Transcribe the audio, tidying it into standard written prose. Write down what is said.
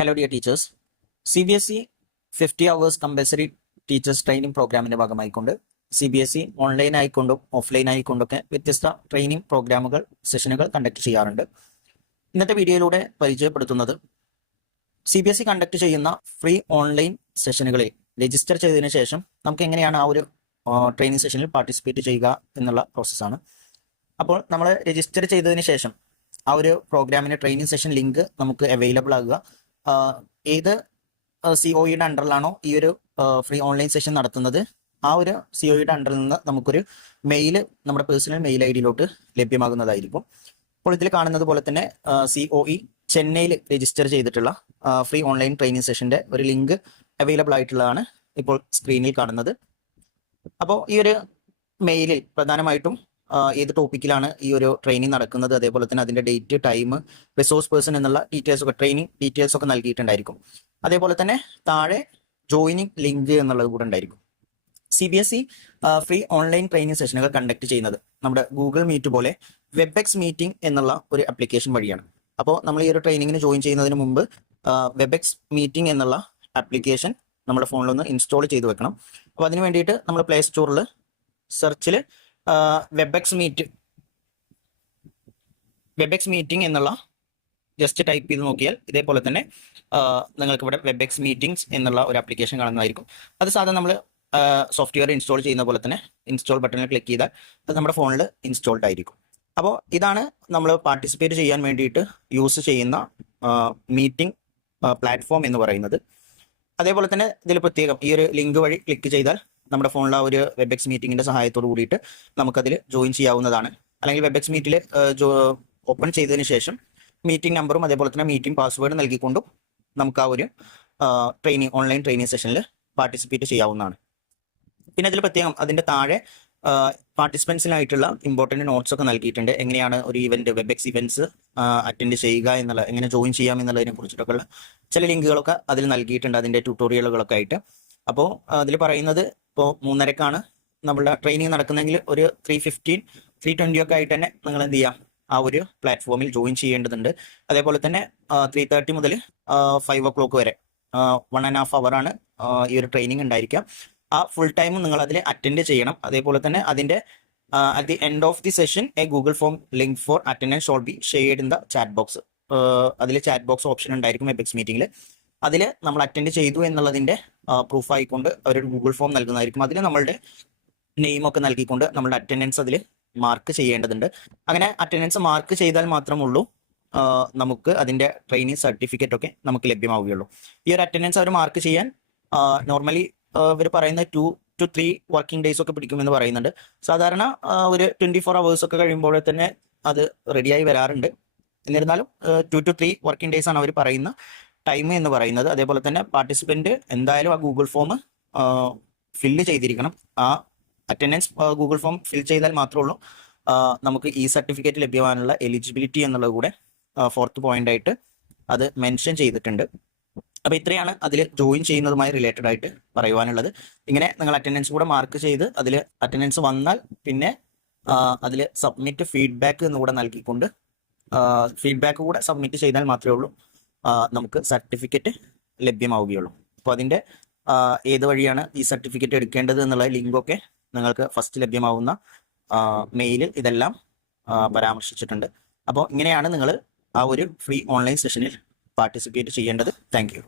Hello dear teachers. CBSE 50 hours compulsory teachers training പ്രോഗ്രാമിന്റെ ഭാഗമായിക്കൊണ്ട് CBSE online ആയിക്കൊണ്ടും offline ആയിക്കൊണ്ടൊക്കെ വ്യത്യസ്ത training പ്രോഗ്രാമുകൾ സെഷനുകൾ കണ്ടക്ട് ചെയ്യാറുണ്ട്. ഇന്നത്തെ വീഡിയോയിലൂടെ പരിചയപ്പെടുത്തുന്നത് CBSE കണ്ടക്ട് ചെയ്യുന്ന ഫ്രീ ഓൺലൈൻ സെഷനുകളിൽ രജിസ്റ്റർ ചെയ്തതിനു ശേഷം നമുക്ക് എങ്ങനെയാണ് ആ ഒരു ട്രെയിനിങ് സെഷനിൽ പാർട്ടിസിപ്പേറ്റ് ചെയ്യുക എന്നുള്ള പ്രോസസ്സാണ്. അപ്പോൾ നമ്മൾ രജിസ്റ്റർ ചെയ്തതിന് ശേഷം ആ ഒരു പ്രോഗ്രാമിന്റെ ട്രെയിനിങ് സെഷൻ ലിങ്ക് നമുക്ക് അവൈലബിൾ ആകുക ഏത് COEയുടെ അണ്ടറിലാണോ ഈ ഒരു ഫ്രീ ഓൺലൈൻ സെഷൻ നടത്തുന്നത് ആ ഒരു COEയുടെ അണ്ടറിൽ നിന്ന് നമുക്കൊരു മെയിൽ നമ്മുടെ പേഴ്സണൽ മെയിൽ ID ലഭ്യമാകുന്നതായിരിക്കും. അപ്പോൾ ഇതിൽ കാണുന്നത് പോലെ തന്നെ COE ചെന്നൈയിൽ രജിസ്റ്റർ ചെയ്തിട്ടുള്ള ഫ്രീ ഓൺലൈൻ ട്രെയിനിങ് സെഷന്റെ ഒരു ലിങ്ക് അവൈലബിൾ ആയിട്ടുള്ളതാണ് ഇപ്പോൾ സ്ക്രീനിൽ കാണുന്നത്. അപ്പോൾ ഈ ഒരു മെയിലിൽ പ്രധാനമായിട്ടും ഏത് ടോപ്പിക്കിലാണ് ഈ ഒരു ട്രെയിനിങ് നടക്കുന്നത്, അതേപോലെ തന്നെ അതിന്റെ ഡേറ്റ്, ടൈം, റിസോഴ്സ് പേഴ്സൺ എന്നുള്ള ഡീറ്റെയിൽസ് ഒക്കെ ട്രെയിനിങ് ഡീറ്റെയിൽസ് ഒക്കെ നൽകിയിട്ടുണ്ടായിരിക്കും. അതേപോലെ തന്നെ താഴെ ജോയിനിങ് ലിങ്ക് എന്നുള്ളത് കൂടെ ഉണ്ടായിരിക്കും. CBSE ഫ്രീ ഓൺലൈൻ ട്രെയിനിങ് സെഷനുകൾ കണ്ടക്ട് ചെയ്യുന്നത് നമ്മുടെ ഗൂഗിൾ മീറ്റ് പോലെ വെബെക്സ് മീറ്റിംഗ് എന്നുള്ള ഒരു ആപ്ലിക്കേഷൻ വഴിയാണ്. അപ്പോൾ നമ്മൾ ഈ ഒരു ട്രെയിനിങ്ങിന് ജോയിൻ ചെയ്യുന്നതിന് മുമ്പ് വെബെക്സ് മീറ്റിംഗ് എന്നുള്ള ആപ്ലിക്കേഷൻ നമ്മുടെ ഫോണിലൊന്ന് ഇൻസ്റ്റാൾ ചെയ്ത് വെക്കണം. അപ്പോൾ അതിന് വേണ്ടിയിട്ട് നമ്മൾ പ്ലേ സ്റ്റോറിൽ സെർച്ചിൽ വെബെക്സ് മീറ്റിംഗ് എന്നുള്ള ജസ്റ്റ് ടൈപ്പ് ചെയ്ത് നോക്കിയാൽ ഇതേപോലെ തന്നെ നിങ്ങൾക്ക് ഇവിടെ വെബെക്സ് മീറ്റിംഗ്സ് എന്നുള്ള ഒരു ആപ്ലിക്കേഷൻ കാണുന്നതായിരിക്കും. അത് സാധാരണ നമ്മൾ സോഫ്റ്റ്വെയർ ഇൻസ്റ്റാൾ ചെയ്യുന്ന പോലെ തന്നെ ഇൻസ്റ്റാൾ ബട്ടണിൽ ക്ലിക്ക് ചെയ്താൽ അത് നമ്മുടെ ഫോണിൽ ഇൻസ്റ്റാൾഡ് ആയിരിക്കും. അപ്പോൾ ഇതാണ് നമ്മൾ പാർട്ടിസിപ്പേറ്റ് ചെയ്യാൻ വേണ്ടിയിട്ട് യൂസ് ചെയ്യുന്ന മീറ്റിംഗ് പ്ലാറ്റ്ഫോം എന്ന് പറയുന്നത്. അതേപോലെ തന്നെ ഇതിൽ പ്രത്യേകം ഈ ഒരു ലിങ്ക് വഴി ക്ലിക്ക് ചെയ്താൽ നമ്മുടെ ഫോണിലെ ഒരു വെബെക്സ് മീറ്റിംഗിന്റെ സഹായത്തോട് കൂടിയിട്ട് നമുക്കതിൽ ജോയിൻ ചെയ്യാവുന്നതാണ്. അല്ലെങ്കിൽ വെബെക്സ് മീറ്റിൽ ഓപ്പൺ ചെയ്തതിന് ശേഷം മീറ്റിംഗ് നമ്പറും അതേപോലെ തന്നെ മീറ്റിംഗ് പാസ്വേഡ് നൽകിക്കൊണ്ടും നമുക്ക് ആ ഒരു ഓൺലൈൻ ട്രെയിനിങ് സെഷനിൽ പാർട്ടിസിപ്പേറ്റ് ചെയ്യാവുന്നതാണ്. പിന്നെ അതിൽ പ്രത്യേകം അതിന്റെ താഴെ പാർട്ടിസിപ്പൻസിനായിട്ടുള്ള ഇമ്പോർട്ടൻറ്റ് നോട്ട്സ് ഒക്കെ നൽകിയിട്ടുണ്ട്. എങ്ങനെയാണ് ഒരു ഇവന്റ് വെബെക്സ് ഇവന്റ്സ് അറ്റൻഡ് ചെയ്യുക എന്നുള്ള, എങ്ങനെ ജോയിൻ ചെയ്യാം എന്നുള്ളതിനെ കുറിച്ചിട്ടൊക്കെയുള്ള ചില ലിങ്കുകളൊക്കെ അതിൽ നൽകിയിട്ടുണ്ട്, അതിന്റെ ട്യൂട്ടോറിയലുകളൊക്കെ ആയിട്ട്. അപ്പോൾ അതിൽ പറയുന്നത് ഇപ്പോൾ 3:30 നമ്മളുടെ ട്രെയിനിങ് നടക്കുന്നെങ്കിൽ ഒരു 3:15, 3:20 ഒക്കെ ആയിട്ട് തന്നെ നിങ്ങൾ എന്ത് ചെയ്യാം, ആ ഒരു പ്ലാറ്റ്ഫോമിൽ ജോയിൻ ചെയ്യേണ്ടതുണ്ട്. അതേപോലെ തന്നെ 3:30 മുതൽ 5 o'clock വരെ 1.5 hour ആണ് ഈ ഒരു ട്രെയിനിങ് ഉണ്ടായിരിക്കുക. ആ ഫുൾ ടൈം നിങ്ങൾ അതിൽ അറ്റൻഡ് ചെയ്യണം. അതേപോലെ തന്നെ അതിന്റെ at the end of the session a Google form link for attendance shall be shared in the chat box. അതിൽ ചാറ്റ് ബോക്സ് ഓപ്ഷൻ ഉണ്ടായിരിക്കും വെബെക്സ് മീറ്റിംഗിൽ. അതിൽ നമ്മൾ അറ്റൻഡ് ചെയ്തു എന്നുള്ളതിന്റെ പ്രൂഫ് ആയിക്കൊണ്ട് അവരൊരു ഗൂഗിൾ ഫോം നൽകുന്നതായിരിക്കും. അതിൽ നമ്മളുടെ നെയിം ഒക്കെ നൽകിക്കൊണ്ട് നമ്മളുടെ അറ്റൻഡൻസ് അതിൽ മാർക്ക് ചെയ്യേണ്ടതുണ്ട്. അങ്ങനെ അറ്റൻഡൻസ് മാർക്ക് ചെയ്താൽ മാത്രമുള്ളൂ നമുക്ക് അതിന്റെ ട്രെയിനിങ് സർട്ടിഫിക്കറ്റ് ഒക്കെ നമുക്ക് ലഭ്യമാവുകയുള്ളൂ. ഈ ഒരു അറ്റൻഡൻസ് അവർ മാർക്ക് ചെയ്യാൻ നോർമലി ഇവർ പറയുന്ന 2 to 3 വർക്കിംഗ് ഡേയ്സ് ഒക്കെ പിടിക്കുമെന്ന് പറയുന്നുണ്ട്. സാധാരണ ഒരു 24 hours ഒക്കെ കഴിയുമ്പോൾ തന്നെ അത് റെഡിയായി വരാറുണ്ട്. എന്നിരുന്നാലും 2 to 3 വർക്കിംഗ് ഡേയ്സ് ആണ് അവർ പറയുന്ന ടൈം എന്ന് പറയുന്നത്. അതേപോലെ തന്നെ പാർട്ടിസിപ്പന്റ് എന്തായാലും ആ ഗൂഗിൾ ഫോം ഫില്ല് ചെയ്തിരിക്കണം. ആ അറ്റൻഡൻസ് ഗൂഗിൾ ഫോം ഫിൽ ചെയ്താൽ മാത്രമേ ഉള്ളൂ നമുക്ക് ഈ സർട്ടിഫിക്കറ്റ് ലഭ്യമാകാനുള്ള എലിജിബിലിറ്റി എന്നുള്ളത് കൂടെ 4th പോയിന്റ് ആയിട്ട് അത് മെൻഷൻ ചെയ്തിട്ടുണ്ട്. അപ്പൊ ഇത്രയാണ് അതിൽ ജോയിൻ ചെയ്യുന്നതുമായി റിലേറ്റഡ് ആയിട്ട് പറയുവാനുള്ളത്. ഇങ്ങനെ നിങ്ങൾ അറ്റൻഡൻസ് കൂടെ മാർക്ക് ചെയ്ത് അതിൽ അറ്റൻഡൻസ് വന്നാൽ പിന്നെ അതിൽ സബ്മിറ്റ് ഫീഡ്ബാക്ക് എന്നുകൂടെ നൽകിക്കൊണ്ട് ഫീഡ്ബാക്ക് കൂടെ സബ്മിറ്റ് ചെയ്താൽ മാത്രമേ ഉള്ളൂ നമുക്ക് സർട്ടിഫിക്കറ്റ് ലഭ്യമാവുകയുള്ളൂ. അപ്പോൾ അതിന്റെ ഏത് വഴിയാണ് ഈ സർട്ടിഫിക്കറ്റ് എടുക്കേണ്ടത് എന്നുള്ള ലിങ്കൊക്കെ നിങ്ങൾക്ക് ഫസ്റ്റ് ലഭ്യമാവുന്ന മെയിലിൽ ഇതെല്ലാം പരാമർശിച്ചിട്ടുണ്ട്. അപ്പോൾ ഇങ്ങനെയാണ് നിങ്ങൾ ആ ഒരു ഫ്രീ ഓൺലൈൻ സെഷനിൽ പാർട്ടിസിപ്പേറ്റ് ചെയ്യേണ്ടത്. Thank you.